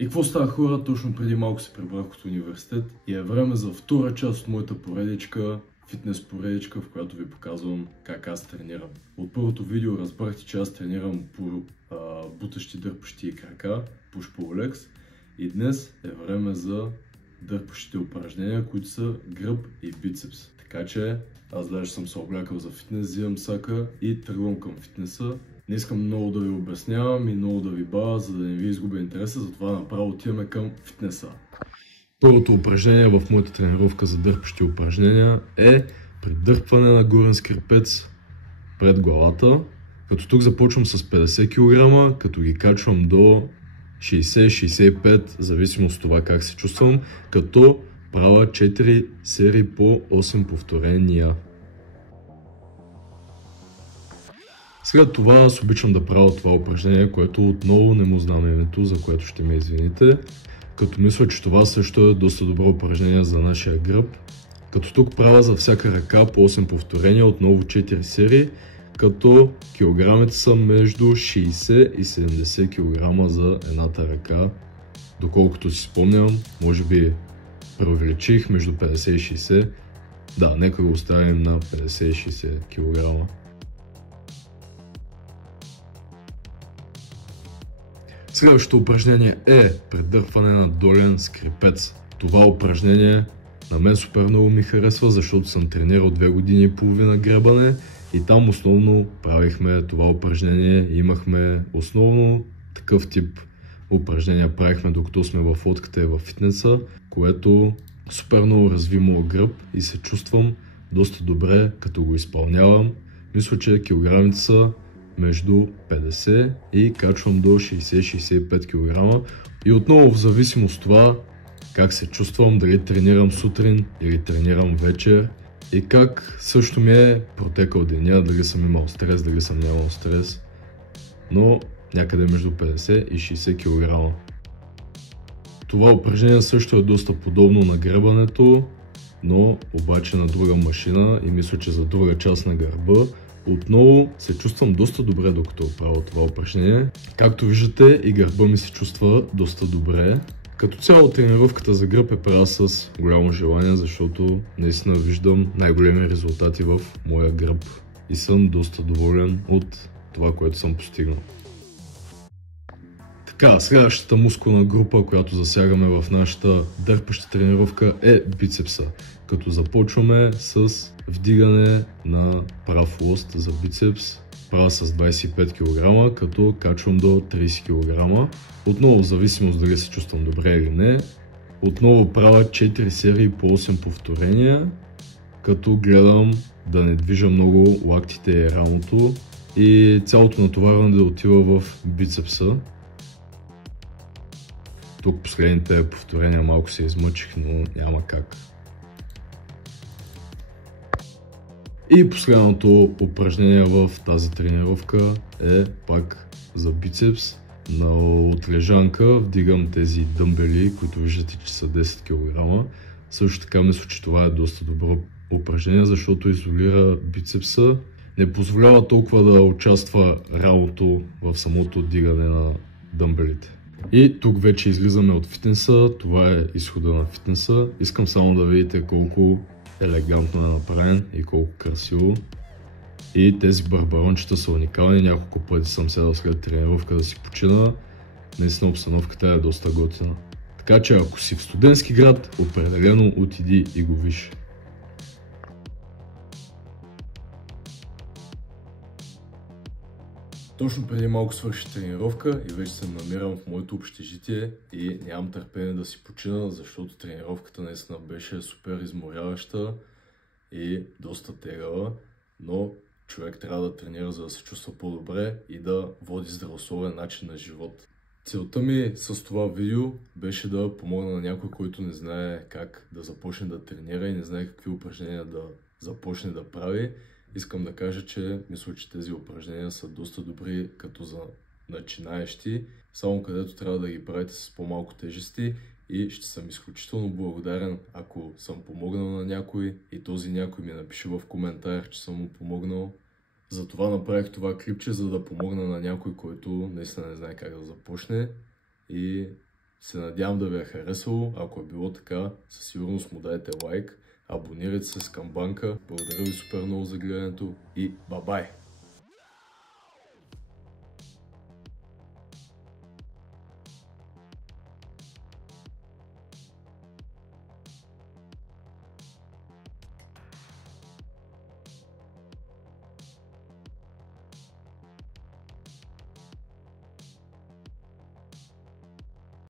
И какво става, хора? Точно преди малко се прибрах от университет и е време за втора част от моята поредичка, фитнес поредичка, в която ви показвам как аз тренирам. От първото видео разбрахте, че аз тренирам по бутащи, дърпащи и крака, push-pull legs. И днес е време за дърпащите упражнения, които са гръб и бицепс. Така че аз даже съм се облякал за фитнес, взимам сака и тръгвам към фитнеса. Не искам много да ви обяснявам и много да ви бавя, за да не ви изгубя интереса, затова направо отиваме към фитнеса. Първото упражнение в моята тренировка за дърпащи упражнения е придърпване на горен скрипец пред главата. Като тук започвам с 50 кг, като ги качвам до 60-65, зависимо от това как се чувствам, като правя 4 серии по 8 повторения. След това аз обичам да правя това упражнение, което отново не му знам името, за което ще ме извините. Като мисля, че това също е доста добро упражнение за нашия гръб. Като тук правя за всяка ръка по 8 повторения, отново 4 серии, като килограмите са между 60 и 70 кг за едната ръка. Доколкото си спомням, може би преувеличих между 50 и 60. Да, нека го оставим на 50 и 60 кг. Следващото упражнение е придърпване на долен скрипец. Това упражнение на мен супер много ми харесва, защото съм тренирал 2 години и половина гребане и там основно правихме това упражнение. Имахме основно такъв тип упражнения правихме докато сме в лодката и в фитнеса, което супер много разви моя гръб и се чувствам доста добре като го изпълнявам. Мисля, че килограмите са между 50 и качвам до 60-65 кг. И отново в зависимост от това как се чувствам, дали тренирам сутрин или тренирам вечер и как също ми е протекал деня, дали съм имал стрес, дали съм нямал стрес. Но някъде между 50 и 60 кг. Това упражнение също е доста подобно на гребането, но обаче на друга машина и мисля, че за друга част на гърба. Отново се чувствам доста добре докато правя това упражнение. Както виждате, и гърба ми се чувства доста добре. Като цяло тренировката за гръб е правя с голямо желание, защото наистина виждам най-големи резултати в моя гръб и съм доста доволен от това, което съм постигнал. Така, следващата мускулна група, която засягаме в нашата дърпаща тренировка е бицепса. Като започваме с вдигане на прав лост за бицепс. Правя с 25 кг, като качвам до 30 кг. Отново в зависимост дали се чувствам добре или не. Отново правя 4 серии по 8 повторения, като гледам да не движа много лактите и рамото и цялото натоварване да отива в бицепса. Тук последните повторения малко се измъчих, но няма как. И последното упражнение в тази тренировка е пак за бицепс. На отлежанка вдигам тези дъмбели, които виждате, че са 10 кг. Също така мисля, че това е доста добро упражнение, защото изолира бицепса. Не позволява толкова да участва рамото в самото вдигане на дъмбелите. И тук вече излизаме от фитнеса, това е изхода на фитнеса. Искам само да видите колко елегантно е направен и колко красиво. И тези барбарончета са уникални, няколко пъти съм седал след тренировка да си почина. Наистина обстановката е доста готина. Така че ако си в студентски град, определено отиди и го виж. Точно преди малко свърши тренировка и вече се намирам в моето общежитие и нямам търпение да си почина, защото тренировката наистина беше супер изморяваща и доста тегава, но човек трябва да тренира, за да се чувства по-добре и да води здравословен начин на живот. Целта ми с това видео беше да помогна на някой, който не знае как да започне да тренира и не знае какви упражнения да започне да прави. Искам да кажа, че мисля, че тези упражнения са доста добри като за начинаещи, само където трябва да ги правите с по-малко тежести и ще съм изключително благодарен, ако съм помогнал на някой и този някой ми напише в коментар, че съм му помогнал. Затова направих това клипче, за да помогна на някой, който наистина не знае как да започне и Се надявам да ви е харесало. Ако е било така, със сигурност му дайте лайк, абонирайте се с камбанка. Благодаря ви супер много за гледането и бай-бай!